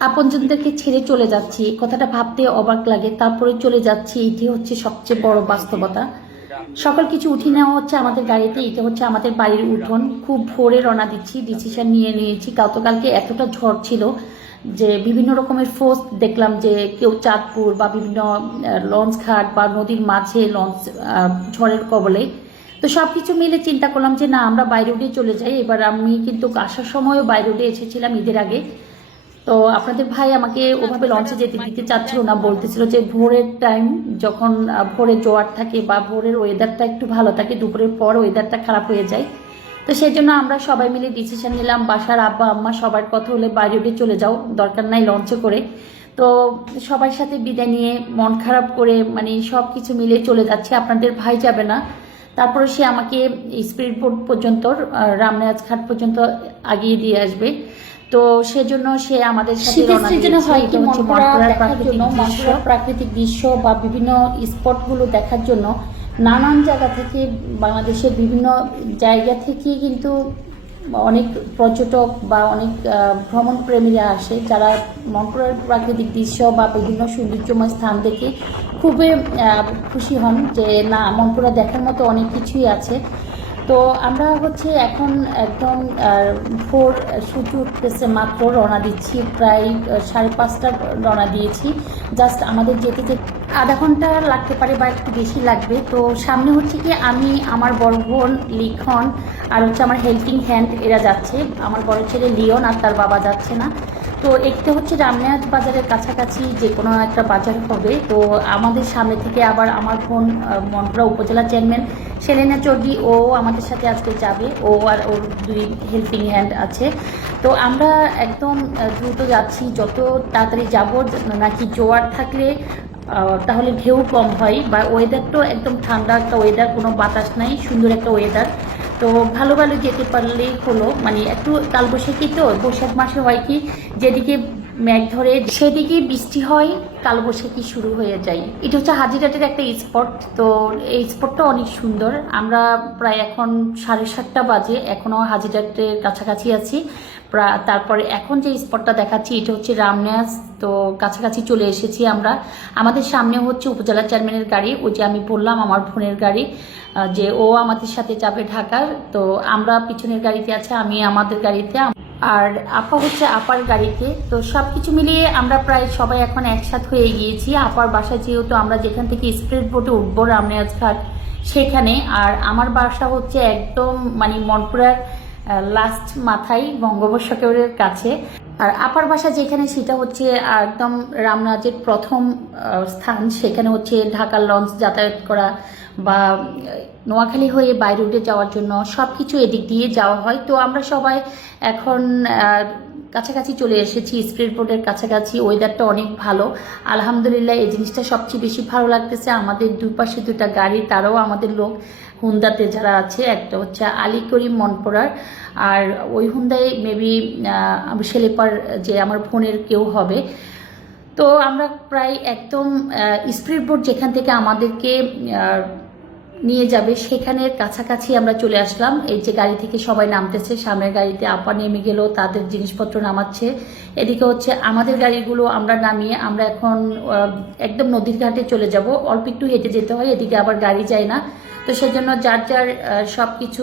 আপনজনদেরকে ছেড়ে চলে যাচ্ছি কথাটা ভাবতে অবাক লাগে, তারপরে চলে যাচ্ছি, এটি হচ্ছে সবচেয়ে বড় বাস্তবতা। সকল কিছু উঠিয়ে নেওয়া হচ্ছে আমাদের গাড়িতে, এটা হচ্ছে আমাদের বাড়ির উঠোন। খুব ভোরে রওনা দিচ্ছি ডিসিশন নিয়ে নিয়েছি। গতকালকে এতটা ঝড় ছিল যে বিভিন্ন রকমের ফোর্স দেখলাম যে কেউ চাঁদপুর বা বিভিন্ন লঞ্চ ঘাট বা নদীর মাঝে লঞ্চ ঝড়ের কবলে। তো সব কিছু মিলে চিন্তা করলাম যে না, আমরা বাইরে উঠে চলে যাই। এবার আমি কিন্তু আসার সময়ও বাইরে উঠে এসেছিলাম ঈদের আগে। তো আপনাদের ভাই আমাকে ওভাবে লঞ্চে যেতে দিতে চাচ্ছিল না, বলতেছিল যে ভোরের টাইম যখন ভোরে জোয়ার থাকে বা ভোরের ওয়েদারটা একটু ভালো থাকে, দুপুরের পর ওয়েদারটা খারাপ হয়ে যায়। তো সেই জন্য আমরা সবাই মিলে ডিসিশন নিলাম, বাসার আব্বা, আম্মা সবার কথা হলে বাইরে চলে যাও, দরকার নাই লঞ্চে করে। তো সবার সাথে বিদায় নিয়ে মন খারাপ করে মানে সব কিছু মিলে চলে যাচ্ছে, আপনাদের ভাই যাবে না। তারপরে সে আমাকে স্পিরিট বোর্ড পর্যন্ত রামনাজ ঘাট পর্যন্ত আগিয়ে দিয়ে আসবে। তো সেজন্য সে আমাদের সাথে প্রাকৃতিক জন্য, দৃশ্য, প্রাকৃতিক দৃশ্য বা বিভিন্ন স্পটগুলো দেখার জন্য নানান জায়গা থেকে বাংলাদেশের বিভিন্ন জায়গা থেকে কিন্তু অনেক পর্যটক বা অনেক ভ্রমণ প্রেমীরা আসে যারা মনপুরার প্রাকৃতিক দৃশ্য বা বিভিন্ন সৌন্দর্যময় স্থান দেখে খুবই খুশি হন যে না মনপুরা দেখার মতো অনেক কিছুই আছে। তো আমরা হচ্ছে এখন একদম ভোর সূর্য উঠতেছে মাত্র রওনা দিচ্ছি, প্রায় সাড়ে পাঁচটা রওনা দিয়েছি। জাস্ট আমাদের যেতে যেতে আধা ঘণ্টা লাগতে পারে বা একটু বেশি লাগবে। তো সামনে হচ্ছে কি আমি, আমার বড় বোন লিখন আর হচ্ছে আমার হেল্পিং হ্যান্ড এরা যাচ্ছে। আমার বড় ছেলে লিওন আর তার বাবা যাচ্ছে না। তো একটা হচ্ছে রামনাথ বাজারের কাছাকাছি যে কোনো একটা বাজার হবে। তো আমাদের সামনে থেকে আবার আমার আহ, মনপুরা উপজেলা চেয়ারম্যান সেলেনা চৌধুরী ও আমাদের সাথে আজকে যাবে। ও আর ওর দুই হেল্পিং হ্যান্ড আছে। তো আমরা একদম দ্রুত যাচ্ছি। যত তাড়াতাড়ি যাব নাকি জোয়ার থাকলে তাহলে ঢেউ কম হয়। বা ওয়েদারটাও একদম ঠান্ডা একটা ওয়েদার কোনো বাতাস নাই সুন্দর একটা ওয়েদার তো ভালো ভালো যেতে পারলেই হলো। মানে একটু কালবৈশাখী তো, বৈশাখ মাসে হয় কি, যেদিকে মেঘ ধরে সেদিকে বৃষ্টি হয়, কালবৈশাখী শুরু হয়ে যায়। এটা হচ্ছে হাজিরাটের একটা স্পট তো এই স্পটটা অনেক সুন্দর। আমরা প্রায় এখন সাড়ে সাতটা বাজে এখনও হাজিরাটের কাছাকাছি আছি। তারপরে এখন যে স্পটটা দেখাচ্ছি, এটা হচ্ছে রামনাস। তো কাছাকাছি চলে এসেছি আমরা। আমাদের সামনে হচ্ছে উপজেলা চেয়ারম্যানের গাড়ি, ওই যে আমি বললাম আমার বোনের গাড়ি যে ও আমাদের সাথে যাবে ঢাকার। তো আমরা পিছনের গাড়িতে আছে, আমি আমাদের গাড়িতে। আর আপা হচ্ছে আপার গাড়িতে। তো সব কিছু মিলিয়ে আমরা প্রায় সবাই এখন একসাথ হয়ে গিয়েছি। আপার বাসায় যেহেতু আমরা যেখান থেকে স্প্রেড বোটে উঠবো রামনাজ ঘাট, সেখানে। আর আমার বাসা হচ্ছে একদম মানে মনপুরার লাস্ট মাথায় বঙ্গোপসাগরের কাছে। আর আপার বাসা যেখানে, সেটা হচ্ছে একদম রামনাজের প্রথম স্থান। সেখানে হচ্ছে ঢাকার লঞ্চ যাতায়াত করা বা নোয়াখালী হয়ে বাইরে উঠে যাওয়ার জন্য সব কিছু এদিক দিয়ে যাওয়া হয়। তো আমরা সবাই এখন কাছাকাছি চলে এসেছি। স্প্রিড বোর্ডের কাছাকাছি। ওয়েদারটা অনেক ভালো। আলহামদুলিল্লাহ, এই জিনিসটা সবচেয়ে বেশি ভালো লাগতেছে। আমাদের দুপাশে দুটা গাড়ি, তারাও আমাদের লোক। হুন্দাতে যারা আছে, একটা হচ্ছে আলী করিম মনপোড়ার আর ওই হুন্দায় মেবি শেলেপার যে আমার ফোনের কেউ হবে। তো আমরা প্রায় একদম স্পিড বোর্ড যেখান থেকে আমাদেরকে নিয়ে যাবে, সেখানের কাছাকাছি আমরা চলে আসলাম। এই যে গাড়ি থেকে সবাই নামতেছে, সামনের গাড়িতে আপা নেমে গেল, তাদের জিনিসপত্র নামাচ্ছে। এদিকে হচ্ছে আমাদের গাড়িগুলো আমরা নামিয়ে আমরা এখন একদম নদীর ঘাটে চলে যাব। অল্প একটু হেঁটে যেতে হয়, এদিকে আবার গাড়ি যায় না। তো সেজন্য যার যার সব কিছু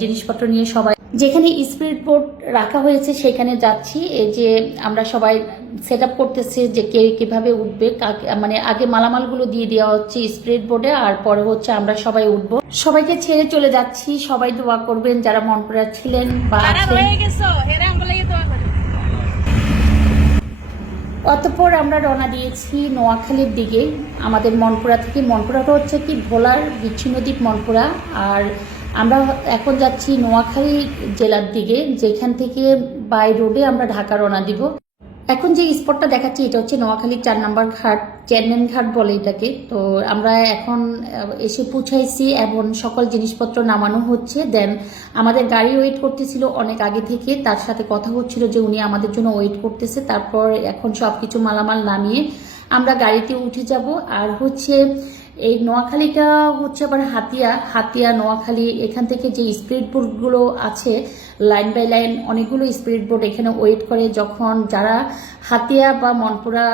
জিনিসপত্র নিয়ে সবাই যেখানে স্পিড বোর্ড রাখা হয়েছে সেখানে যাচ্ছি। এই যে আমরা সবাই সেট আপ করতেছে যে কে কীভাবে উঠবে মানে আগে মালামালগুলো দিয়ে দেওয়া হচ্ছে স্প্রেড বোর্ডে আর পরে হচ্ছে আমরা সবাই উঠবো। সবাইকে ছেড়ে চলে যাচ্ছি সবাই দোয়া করবেন যারা মন করা ছিলেন বা অতঃপর আমরা রওনা দিয়েছি নোয়াখালীর দিকে। আমাদের মনপুরা থেকে মনপুরাটা হচ্ছে কি ভোলার বিচ্ছিন্ন দ্বীপ মনপুরা। আর আমরা এখন যাচ্ছি নোয়াখালী জেলার দিকে, যেখান থেকে বাই রোডে আমরা ঢাকা রওনা দিব। এখন যে স্পটটা দেখাচ্ছি, এটা হচ্ছে নোয়াখালীর চার নম্বর ঘাট, চেয়ারম্যান ঘাট বলে এটাকে। তো আমরা এখন এসে পৌঁছাইছি এবং সকল জিনিসপত্র নামানো হচ্ছে। দেন আমাদের গাড়ি ওয়েট করতেছিল অনেক আগে থেকে। তার সাথে কথা হচ্ছিল যে উনি আমাদের জন্য ওয়েট করতেছে। তারপর এখন সব কিছু মালামাল নামিয়ে আমরা গাড়িতে উঠে যাব। আর হচ্ছে এই নোয়াখালীটা হচ্ছে আবার হাতিয়া। হাতিয়া, নোয়াখালী, এখান থেকে যে স্পিড বোটগুলো আছে, লাইন বাই লাইন অনেকগুলো স্পিড বোট এখানে ওয়েট করে যখন যারা হাতিয়া বা মনপুরা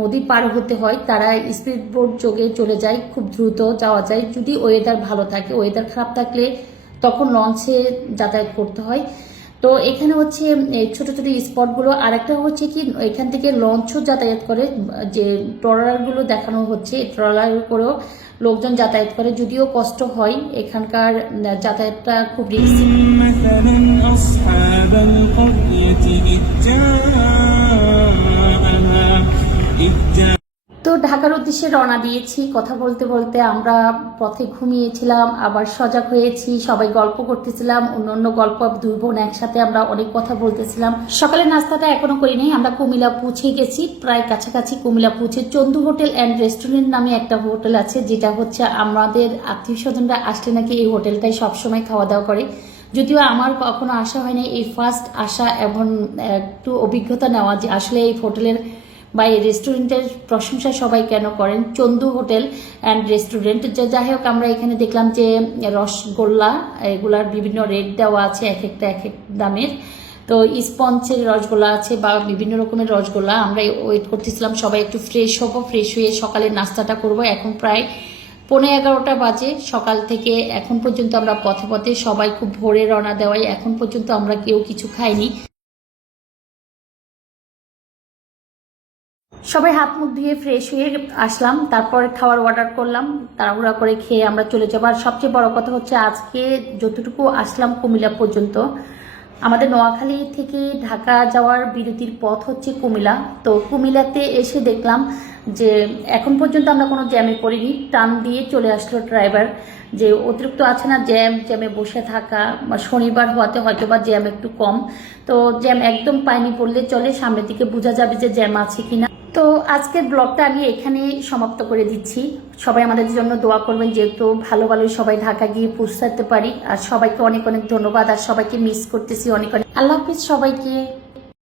নদী পার হতে হয়, তারা স্পিড বোট যোগে চলে যায়, খুব দ্রুত যাওয়া যায়। যদি ওয়েদার ভালো থাকে ওয়েদার খারাপ থাকলে তখন লঞ্চে যাতায়াত করতে হয়। তো এখানে হচ্ছে ছোট ছোট স্পটগুলো আরেকটা হচ্ছে কি, এখান থেকে লঞ্চও যাতায়াত করে, যে ট্রলারগুলো দেখানো হচ্ছে ট্রলার করেও লোকজন যাতায়াত করে, যদিও কষ্ট হয়, এখানকার যাতায়াতটা খুব রিস্ক তো ঢাকার উদ্দেশ্যে রওনা দিয়েছি। কথা বলতে বলতে আমরা পথে ঘুমিয়েছিলাম, আবার সজাগ হয়েছি, সবাই গল্প করতেছিলাম অন্য অন্য গল্প, দুই বোন একসাথে আমরা অনেক কথা বলতেছিলাম। সকালের নাস্তাটা এখনও করিনি, আমরা কুমিলা পৌঁছে গেছি, প্রায় কাছাকাছি কুমিলা পৌঁছে চন্দু হোটেল অ্যান্ড রেস্টুরেন্ট নামে একটা হোটেল আছে, যেটা হচ্ছে আমাদের আত্মীয় স্বজনরা আসলে নাকি এই হোটেলটাই সবসময় খাওয়া দাওয়া করে। যদিও আমার কখনো আসা হয়নি, এই ফার্স্ট আসা এবং একটু অভিজ্ঞতা নেওয়া যে আসলে এই হোটেলের বা এই রেস্টুরেন্টের প্রশংসা সবাই কেন করেন? চন্দু হোটেল অ্যান্ড রেস্টুরেন্ট যে যাই হোক আমরা এখানে দেখলাম যে রসগোল্লা, এগুলার বিভিন্ন রেট দেওয়া আছে এক একটা, এক এক দামের। তো স্পঞ্জের রসগোল্লা আছে বা বিভিন্ন রকমের রসগোল্লা। আমরা ওয়েট করতেছিলাম, সবাই একটু ফ্রেশ হব ফ্রেশ হয়ে সকালের নাস্তাটা করব। এখন প্রায় পৌনে এগারোটা বাজে, সকাল থেকে এখন পর্যন্ত আমরা পথে পথে সবাই খুব ভোরে রওনা দেওয়াই এখন পর্যন্ত আমরা কেউ কিছু খাইনি। সবাই হাত মুখ ধুয়ে ফ্রেশ হয়ে আসলাম, তারপরে খাবার অর্ডার করলাম, তাড়াহুড়া করে খেয়ে আমরা চলে যাব। আর সবচেয়ে বড় কথা হচ্ছে আজকে যতটুকু আসলাম কুমিল্লা পর্যন্ত, আমাদের নোয়াখালী থেকে ঢাকা যাওয়ার বিরতির পথ হচ্ছে কুমিলা তো কুমিলাতে এসে দেখলাম যে এখন পর্যন্ত আমরা কোনো জ্যামে পড়িনি, টান দিয়ে চলে আসলো ড্রাইভার যে অতিরিক্ত আছে না জ্যাম জ্যামে বসে থাকা, বা শনিবার হওয়াতে হয়তো বা জ্যাম একটু কম। তো জ্যাম একদম পাইনি পড়লে চলে, সামনের দিকে বোঝা যাবে যে জ্যাম আছে কিনা। তো আজকের ব্লগটা আমি এখানে সমাপ্ত করে দিচ্ছি। সবাই আমাদের জন্য দোয়া করবেন, যেহেতু ভালো ভালো সবাই ঢাকা গিয়ে পৌঁছাতে পারি। আর সবাইকে অনেক অনেক ধন্যবাদ, আর সবাইকে মিস করতেছি অনেক অনেক। আল্লাহ হাফিজ সবাইকে।